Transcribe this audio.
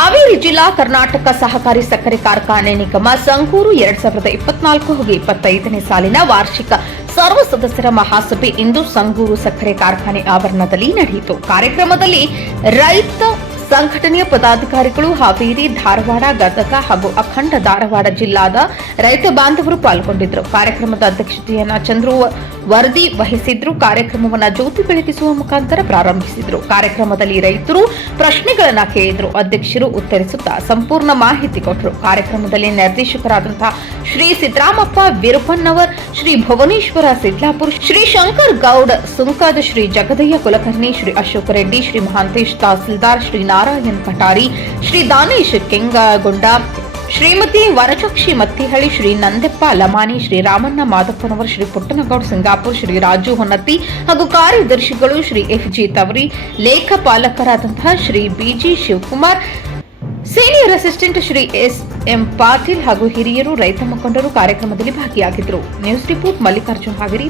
ಹಾವೇರಿ ಜಿಲ್ಲಾ ಕರ್ನಾಟಕ ಸಹಕಾರಿ ಸಕ್ಕರೆ ಕಾರ್ಖಾನೆ ನಿಗಮ ಸಂಗೂರು 2024-25ನೇ ಸಾಲಿನ ವಾರ್ಷಿಕ ಸರ್ವ ಸದಸ್ಯರ ಮಹಾಸಭೆ ಇಂದು ಸಂಗೂರು ಸಕ್ಕರೆ ಕಾರ್ಖಾನೆ ಆವರಣದಲ್ಲಿ ನಡೆಯಿತು. ಕಾರ್ಯಕ್ರಮದಲ್ಲಿ ರೈತ ಸಂಘಟನೆಯ ಪದಾಧಿಕಾರಿಗಳು, ಹಾವೇರಿ, ಧಾರವಾಡ, ಗದಗ ಹಾಗೂ ಅಖಂಡ ಧಾರವಾಡ ಜಿಲ್ಲಾದ ರೈತ ಬಾಂಧವರು ಪಾಲ್ಗೊಂಡಿದ್ದರು. ಕಾರ್ಯಕ್ರಮದ ಅಧ್ಯಕ್ಷತೆಯನ್ನು ಚಂದ್ರು ವರದಿ ವಹಿಸಿದ್ರು. ಕಾರ್ಯಕ್ರಮವನ್ನು ಜ್ಯೋತಿ ಬೆಳಗಿಸುವ ಮುಖಾಂತರ ಪ್ರಾರಂಭಿಸಿದರು. ಕಾರ್ಯಕ್ರಮದಲ್ಲಿ ರೈತರು ಪ್ರಶ್ನೆಗಳನ್ನು ಕೇಳಿದರು. ಅಧ್ಯಕ್ಷರು ಉತ್ತರಿಸುತ್ತಾ ಸಂಪೂರ್ಣ ಮಾಹಿತಿ ಕೊಟ್ಟರು. ಕಾರ್ಯಕ್ರಮದಲ್ಲಿ ನಿರ್ದೇಶಕರಾದಂತಹ ಶ್ರೀ ಸಿದ್ದರಾಮಪ್ಪ ವಿರುಪನ್ನವರ್, ಶ್ರೀ ಭುವನೇಶ್ವರ ಸಿದ್ಲಾಪುರ್, ಶ್ರೀ ಶಂಕರ್ ಗೌಡ್ ಸುಂಕದ್, ಶ್ರೀ ಜಗದಯ್ಯ ಕುಲಕರ್ಣಿ, ಶ್ರೀ ಅಶೋಕ್ ರೆಡ್ಡಿ, ಶ್ರೀ ಮಹಾಂತೇಶ್ ತಹಸೀಲ್ದಾರ್, ಶ್ರೀ ನಾರಾಯಣ್ ಕಟಾರಿ, ಶ್ರೀ ದಾನೇಶ್ ಕೆಂಗಗೊಂಡ, ಶ್ರೀಮತಿ ವರಚಕ್ಷಿ ಮತ್ತಿಹಳ್ಳಿ, ಶ್ರೀ ನಂದೆಪ್ಪ ಲಮಾನಿ, ಶ್ರೀ ರಾಮಣ್ಣ ಮಾದಪ್ಪನವರ್, ಶ್ರೀ ಪುಟ್ಟನಗೌಡ ಸಿಂಗಾಪುರ್, ಶ್ರೀ ರಾಜು ಹೊನ್ನತ್ತಿ ಹಾಗೂ ಕಾರ್ಯದರ್ಶಿಗಳು ಶ್ರೀ ಎಫ್ಜಿ ತವರಿ, ಲೇಖಪಾಲಕರಾದಂತಹ Shri BG Shivakumar, senior assistant Shri SM. Patil ಹಾಗೂ ಹಿರಿಯರು, ರೈತ ಮುಖಂಡರು ಕಾರ್ಯಕ್ರಮದಲ್ಲಿ ಭಾಗಿಯಾಗಿದ್ದರು. News report Mallikarjun Haveri.